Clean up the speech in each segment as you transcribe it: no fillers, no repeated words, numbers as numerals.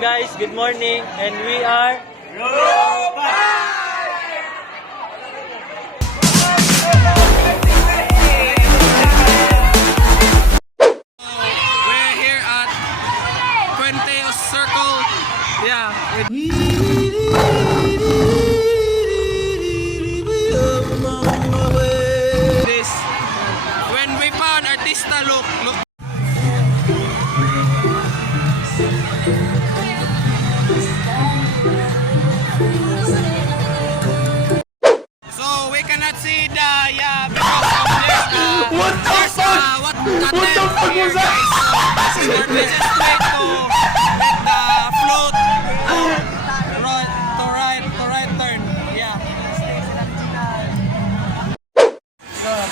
afternoon guys, good morning, and we are We're here at Quenteos Circle. Yeah, this when we found artista look. So we cannot see the because of this what the fuck was that? This is way to let the float to right turn. Yeah.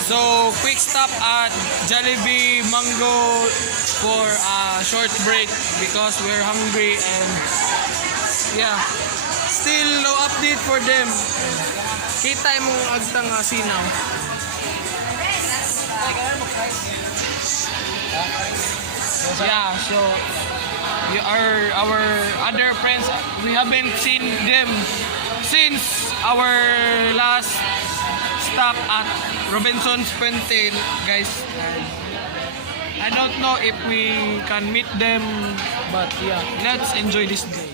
So quick stop at Jollibee Mango for a short break because we're hungry and yeah. Still no update for them. Kita mo agtang sinaw. Yeah, so our other friends, we haven't seen them since our last stop at Robinson's Puente, guys. I don't know if we can meet them, but yeah, let's enjoy this day.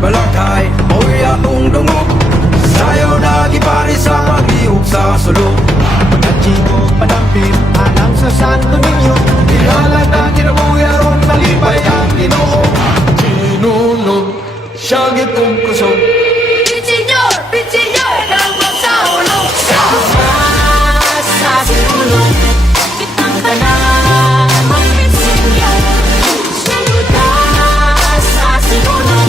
Balakay, mo'y atong dungog. Sayo na gipari sa pag-iog sa sulong. Pagkachino, padampin, anang sa Santo Niño. Ihalag na kinabuyaron, malipay ang Ginoo. Sinunog, siya gitong kusog. Pinsinyor, nang magsahulog. Sa sinulog, kitang tanan, magpinsinyor. Sulod na sa sinulog.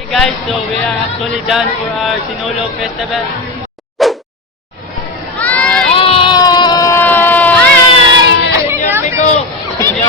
Hi guys, so we are actually done for our Sinulog Festival. Senyor Migo! Senyor!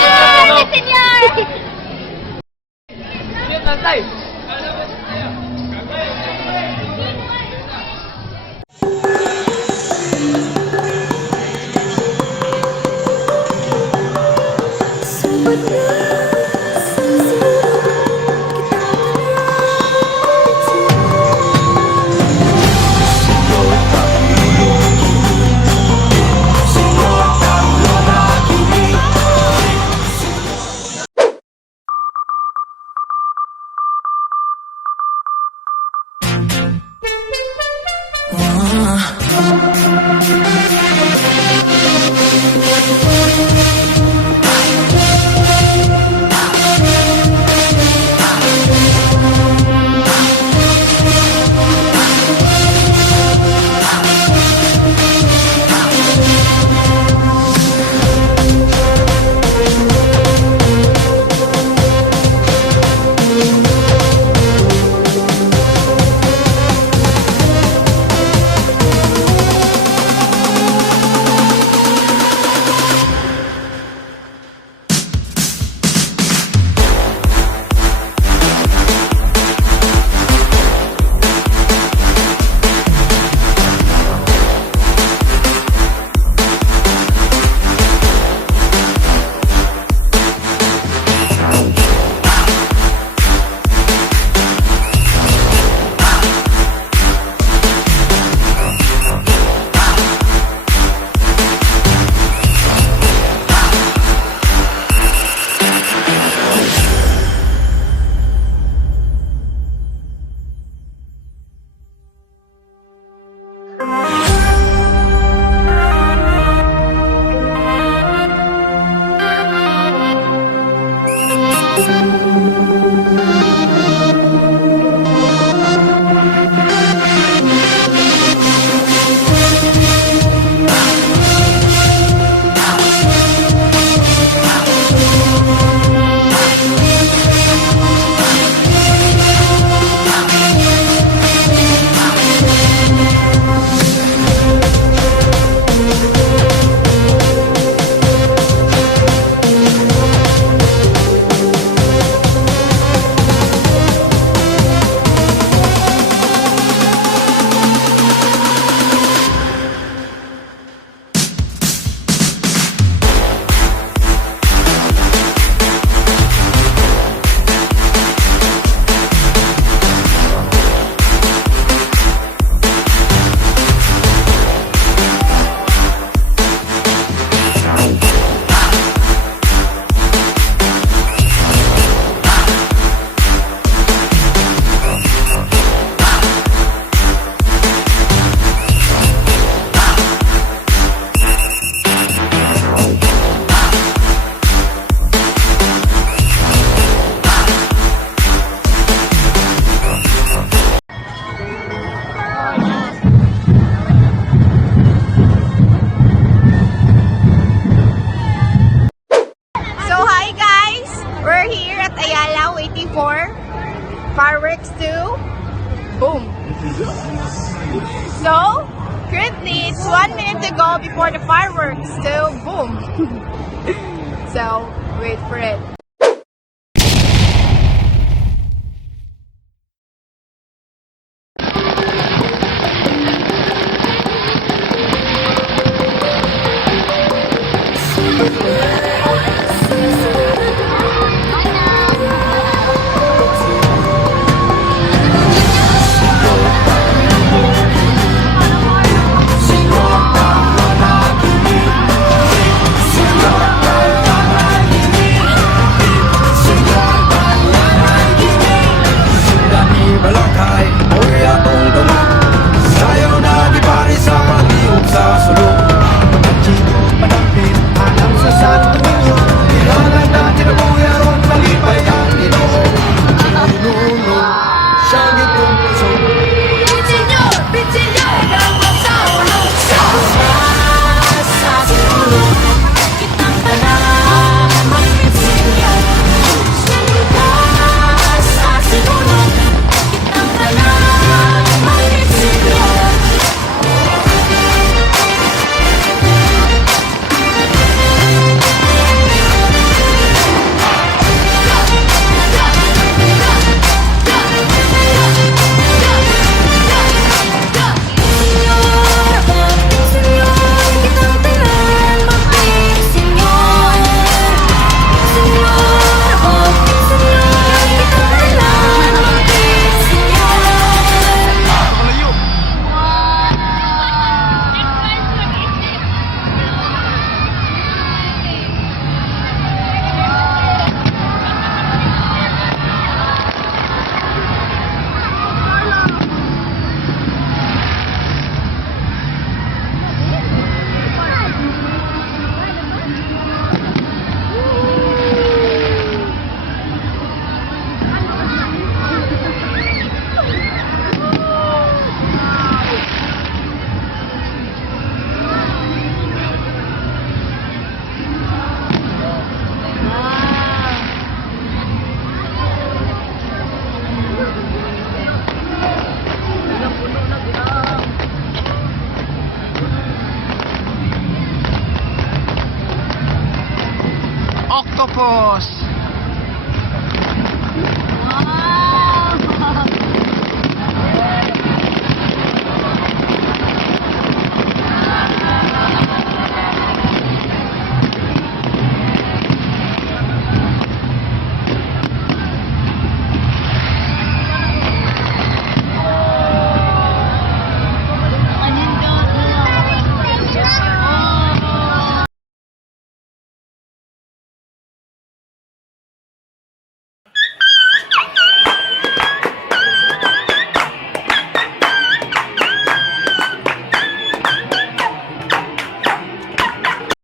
So hi guys, we're here at Ayala waiting for fireworks to boom. So currently it's 1 minute to go before the fireworks to boom. So wait for it. Dami balakay, mo'y atong tungod. Sayaw na gipari sa pag-iog sa sulok. Pagkachino, manampit, anang sa santo ninyo. Ilalang na tinabuyaron, malipay ang Ginoo. Pinuno, siya gitong puso. Pitinyor, pitinyor ng mga ulo. Sa sulok kitang tanan magpitinyor. Sa sulok kitang tanan magpitinyor. Octopus. Wow!